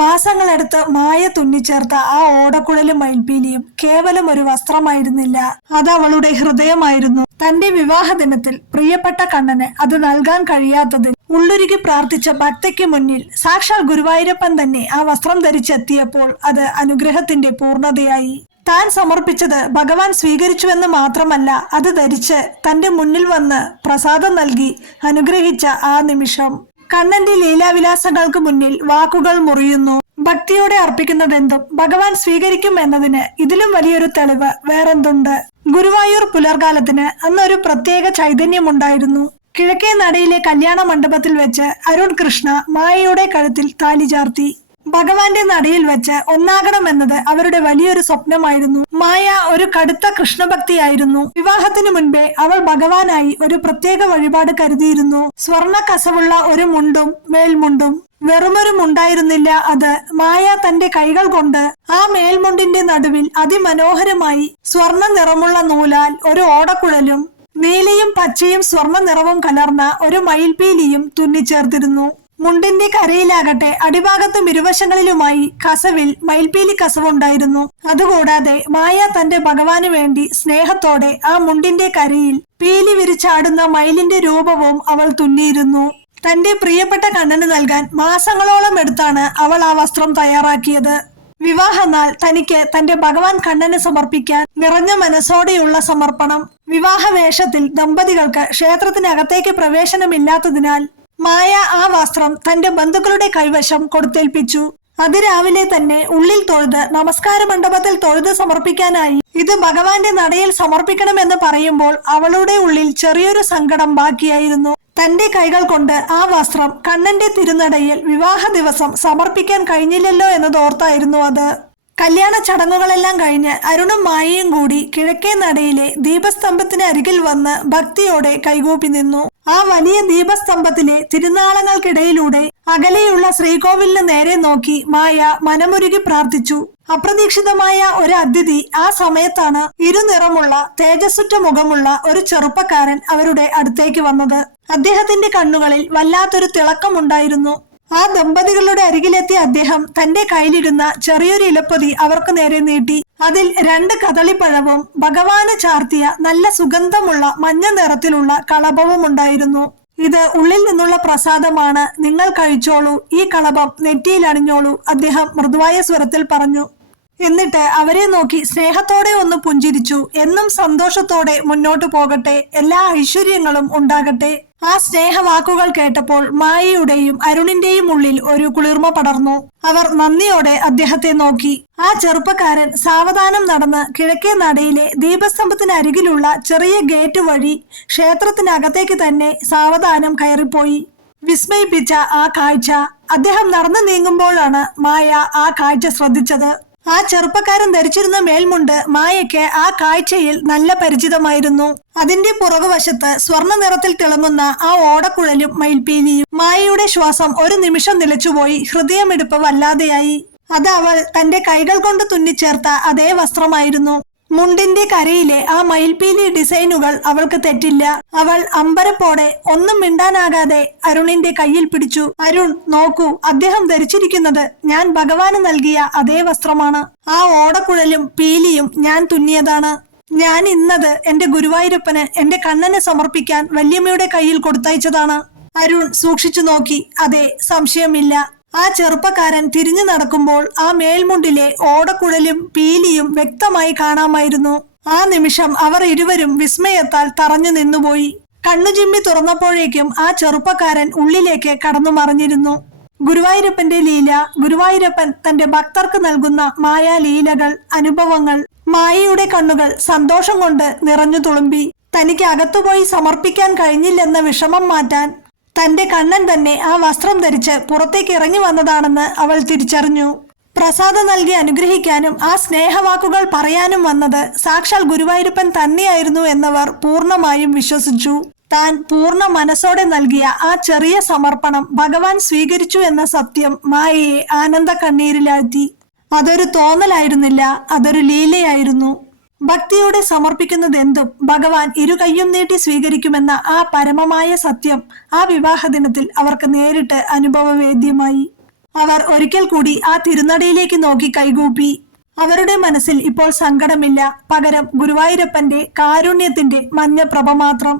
മാസങ്ങളെടുത്ത് മായ തുന്നിച്ചേർത്ത ആ ഓടക്കുഴലും മയിൽപീലിയും കേവലം ഒരു വസ്ത്രമായിരുന്നില്ല, അത് അവളുടെ ഹൃദയമായിരുന്നു. തന്റെ വിവാഹ ദിനത്തിൽ പ്രിയപ്പെട്ട കണ്ണന് അത് നൽകാൻ കഴിയാത്തതിൽ ഉള്ളുരുകി പ്രാർത്ഥിച്ച ഭക്തയ്ക്ക് മുന്നിൽ സാക്ഷാൽ ഗുരുവായൂരപ്പൻ തന്നെ ആ വസ്ത്രം ധരിച്ചെത്തിയപ്പോൾ അത് അനുഗ്രഹത്തിന്റെ പൂർണ്ണതയായി. താൻ സമർപ്പിച്ചത് ഭഗവാൻ സ്വീകരിച്ചുവെന്ന് മാത്രമല്ല, അത് ധരിച്ച് തന്റെ മുന്നിൽ വന്ന് പ്രസാദം നൽകി അനുഗ്രഹിച്ച ആ നിമിഷം കണ്ണന്റെ ലീലാവിലാസങ്ങൾക്ക് മുന്നിൽ വാക്കുകൾ മുറിയുന്നു. ഭക്തിയോടെ അർപ്പിക്കുന്നതെന്തും ഭഗവാൻ സ്വീകരിക്കും എന്നതിന് ഇതിലും വലിയൊരു തെളിവ് വേറെന്തുണ്ട്? ഗുരുവായൂർ പുലർകാലത്തിന് അന്നൊരു പ്രത്യേക ചൈതന്യമുണ്ടായിരുന്നു. കിഴക്കേ നടയിലെ കല്യാണ മണ്ഡപത്തിൽ വെച്ച് അരുൺ കൃഷ്ണ മായയുടെ കഴുത്തിൽ താലി ചാർത്തി. ഭഗവാന്റെ നടയിൽ വെച്ച് ഒന്നാകണമെന്നത് അവരുടെ വലിയൊരു സ്വപ്നമായിരുന്നു. മായ ഒരു കടുത്ത കൃഷ്ണഭക്തിയായിരുന്നു. വിവാഹത്തിനു മുൻപേ അവൾ ഭഗവാനായി ഒരു പ്രത്യേക വഴിപാട് കരുതിയിരുന്നു. സ്വർണ്ണ കസവുള്ള ഒരു മുണ്ടും മേൽമുണ്ടും. വെറുമൊരു മുണ്ടായിരുന്നില്ല അത്. മായ തന്റെ കൈകൾ കൊണ്ട് ആ മേൽമുണ്ടിന്റെ നടുവിൽ അതിമനോഹരമായി സ്വർണ്ണ നിറമുള്ള നൂലാൽ ഒരു ഓടക്കുഴലും നീലയും പച്ചയും സ്വർണ്ണ നിറവും കലർന്ന ഒരു മയിൽപീലിയും തുന്നിച്ചേർത്തിരുന്നു. മുണ്ടിന്റെ കരയിലാകട്ടെ അടിഭാഗത്തും ഇരുവശങ്ങളിലുമായി കസവിൽ മയിൽപീലി കസവുണ്ടായിരുന്നു. അതുകൂടാതെ മായ തന്റെ ഭഗവാന് വേണ്ടി സ്നേഹത്തോടെ ആ മുണ്ടിന്റെ കരയിൽ പീലി വിരിച്ചാടുന്ന മയിലിന്റെ രൂപവും അവൾ തുന്നിയിരുന്നു. തന്റെ പ്രിയപ്പെട്ട കണ്ണന് നൽകാൻ മാസങ്ങളോളം എടുത്താണ് അവൾ ആ വസ്ത്രം തയ്യാറാക്കിയത്. വിവാഹനാൾ തനിക്ക് തന്റെ ഭഗവാൻ കണ്ണന് സമർപ്പിക്കാൻ നിറഞ്ഞ മനസ്സോടെയുള്ള സമർപ്പണം. വിവാഹവേഷത്തിൽ ദമ്പതികൾക്ക് ക്ഷേത്രത്തിനകത്തേക്ക് പ്രവേശനമില്ലാത്തതിനാൽ മായ ആ വസ്ത്രം തന്റെ ബന്ധുക്കളുടെ കൈവശം കൊടുത്തേൽപ്പിച്ചു. അതിരാവിലെ തന്നെ ഉള്ളിൽ തൊഴുത് നമസ്കാര മണ്ഡപത്തിൽ തൊഴുത് സമർപ്പിക്കാനായി ഇത് ഭഗവാന്റെ നടയിൽ സമർപ്പിക്കണമെന്ന് പറയുമ്പോൾ അവളുടെ ഉള്ളിൽ ചെറിയൊരു സങ്കടം ബാക്കിയായിരുന്നു. തന്റെ കൈകൾ കൊണ്ട് ആ വസ്ത്രം കണ്ണന്റെ തിരുനടയിൽ വിവാഹ ദിവസം സമർപ്പിക്കാൻ കഴിഞ്ഞില്ലല്ലോ എന്നതോർത്തായിരുന്നു അത്. കല്യാണ ചടങ്ങുകളെല്ലാം കഴിഞ്ഞ് അരുണും മായയും കൂടി കിഴക്കേ നടയിലെ ദീപസ്തംഭത്തിന് അരികിൽ വന്ന് ഭക്തിയോടെ കൈകൂപ്പി നിന്നു. ആ വലിയ ദീപസ്തംഭത്തിലെ തിരുനാളങ്ങൾക്കിടയിലൂടെ അകലെയുള്ള ശ്രീകോവിലിന് നേരെ നോക്കി മായ മനമുരുകി പ്രാർത്ഥിച്ചു. അപ്രതീക്ഷിതമായ ഒരു അതിഥി ആ സമയത്താണ് ഇരുനിറമുള്ള തേജസ്സുറ്റ മുഖമുള്ള ഒരു ചെറുപ്പക്കാരൻ അവരുടെ അടുത്തേക്ക് വന്നത്. അദ്ദേഹത്തിന്റെ കണ്ണുകളിൽ വല്ലാത്തൊരു തിളക്കമുണ്ടായിരുന്നു. ആ ദമ്പതികളുടെ അരികിലെത്തിയ അദ്ദേഹം തന്റെ കയ്യിലിരുന്ന ചെറിയൊരു ഇലപ്പൊതി അവർക്ക് നേരെ നീട്ടി. അതിൽ 2 കദളിപ്പഴവും ഭഗവാന് ചാർത്തിയ നല്ല സുഗന്ധമുള്ള മഞ്ഞ നിറത്തിലുള്ള കളഭവും ഉണ്ടായിരുന്നു. ഇത് ഉള്ളിൽ നിന്നുള്ള പ്രസാദമാണ്, നിങ്ങൾ കഴിച്ചോളൂ, ഈ കളഭം നെറ്റിയിൽ അണിഞ്ഞോളൂ, അദ്ദേഹം മൃദുവായ സ്വരത്തിൽ പറഞ്ഞു. എന്നിട്ട് അവരെ നോക്കി സ്നേഹത്തോടെ ഒന്ന് പുഞ്ചിരിച്ചു. എന്നും സന്തോഷത്തോടെ മുന്നോട്ടു പോകട്ടെ, എല്ലാ ഐശ്വര്യങ്ങളും ഉണ്ടാകട്ടെ. ആ സ്നേഹവാക്കുകൾ കേട്ടപ്പോൾ മായയുടെയും അരുണിന്റെയും ഉള്ളിൽ ഒരു കുളിർമ പടർന്നു. അവർ നന്ദിയോടെ അദ്ദേഹത്തെ നോക്കി. ആ ചെറുപ്പക്കാരൻ സാവധാനം നടന്ന് കിഴക്കേ നടയിലെ ദീപസ്തംഭത്തിന് അരികിലുള്ള ചെറിയ ഗേറ്റ് വഴി ക്ഷേത്രത്തിനകത്തേക്ക് തന്നെ സാവധാനം കയറിപ്പോയി. വിസ്മയിപ്പിച്ച ആ കാഴ്ച. അദ്ദേഹം നടന്നു നീങ്ങുമ്പോഴാണ് മായ ആ കാഴ്ച ശ്രദ്ധിച്ചത്. ആ ചെറുപ്പക്കാരൻ ധരിച്ചിരുന്ന മേൽമുണ്ട് മായയ്ക്ക് ആ കാഴ്ചയിൽ നല്ല പരിചിതമായിരുന്നു. അതിന്റെ പുറകുവശത്ത് സ്വർണ്ണ നിറത്തിൽ തിളങ്ങുന്ന ആ ഓടക്കുഴലും മയിൽപീലിയും. മായയുടെ ശ്വാസം ഒരു നിമിഷം നിലച്ചുപോയി. ഹൃദയമിടിപ്പ് വല്ലാതെയായി. അത് അവൾ തന്റെ കൈകൾ കൊണ്ട് തുന്നിച്ചേർത്ത അതേ വസ്ത്രമായിരുന്നു. മുണ്ടിന്റെ കരയിലെ ആ മയിൽപീലി ഡിസൈനുകൾ അവൾക്ക് തെറ്റില്ല. അവൾ അമ്പരപ്പോടെ ഒന്നും മിണ്ടാനാകാതെ അരുണിന്റെ കയ്യിൽ പിടിച്ചു. അരുൺ, നോക്കൂ, അദ്ദേഹം ധരിച്ചിരിക്കുന്നത് ഞാൻ ഭഗവാന് നൽകിയ അതേ വസ്ത്രമാണ്. ആ ഓടക്കുഴലും പീലിയും ഞാൻ തുന്നിയതാണ്. ഞാൻ ഇന്നത് എന്റെ ഗുരുവായൂരപ്പന്, എന്റെ കണ്ണന് സമർപ്പിക്കാൻ വല്യമ്മയുടെ കയ്യിൽ കൊടുത്തയച്ചതാണ്. അരുൺ സൂക്ഷിച്ചു നോക്കി. അതെ, സംശയമില്ല. ആ ചെറുപ്പക്കാരൻ തിരിഞ്ഞു നടക്കുമ്പോൾ ആ മേൽമുണ്ടിലെ ഓടക്കുഴലും പീലിയും വ്യക്തമായി കാണാമായിരുന്നു. ആ നിമിഷം അവർ ഇരുവരും വിസ്മയത്താൽ തറഞ്ഞു നിന്നുപോയി. കണ്ണുചിമ്മി തുറന്നപ്പോഴേക്കും ആ ചെറുപ്പക്കാരൻ ഉള്ളിലേക്ക് കടന്നു മറിഞ്ഞിരുന്നു. ഗുരുവായൂരപ്പന്റെ ലീല, ഗുരുവായൂരപ്പൻ തന്റെ ഭക്തർക്ക് നൽകുന്ന മായാലീലകൾ, അനുഭവങ്ങൾ. മായയുടെ കണ്ണുകൾ സന്തോഷം കൊണ്ട് നിറഞ്ഞു തുളുമ്പി. തനിക്ക് അകത്തുപോയി സമർപ്പിക്കാൻ കഴിഞ്ഞില്ലെന്ന വിഷമം മാറ്റാൻ തന്റെ കണ്ണൻ തന്നെ ആ വസ്ത്രം ധരിച്ച് പുറത്തേക്ക് ഇറങ്ങി വന്നതാണെന്ന് അവൾ തിരിച്ചറിഞ്ഞു. പ്രസാദം നൽകി അനുഗ്രഹിക്കാനും ആ സ്നേഹവാക്കുകൾ പറയാനും വന്നത് സാക്ഷാൽ ഗുരുവായൂരപ്പൻ തന്നെയായിരുന്നു എന്നവർ പൂർണ്ണമായും വിശ്വസിച്ചു. താൻ പൂർണ്ണ മനസ്സോടെ നൽകിയ ആ ചെറിയ സമർപ്പണം ഭഗവാൻ സ്വീകരിച്ചു എന്ന സത്യം മായയെ ആനന്ദ കണ്ണീരിലാഴ്ത്തി. അതൊരു തോന്നലായിരുന്നില്ല, അതൊരു ലീലയായിരുന്നു. ഭക്തിയോടെ സമർപ്പിക്കുന്നതെന്തും ഭഗവാൻ ഇരുകൈയും നീട്ടി സ്വീകരിക്കുമെന്ന ആ പരമമായ സത്യം ആ വിവാഹ ദിനത്തിൽ അവർക്ക് നേരിട്ട് അനുഭവവേദ്യമായി. അവർ ഒരിക്കൽ കൂടി ആ തിരുനടയിലേക്ക് നോക്കി കൈകൂപ്പി. അവരുടെ മനസ്സിൽ ഇപ്പോൾ സങ്കടമില്ല, പകരം ഗുരുവായൂരപ്പന്റെ കാരുണ്യത്തിന്റെ മഞ്ഞപ്രഭ മാത്രം.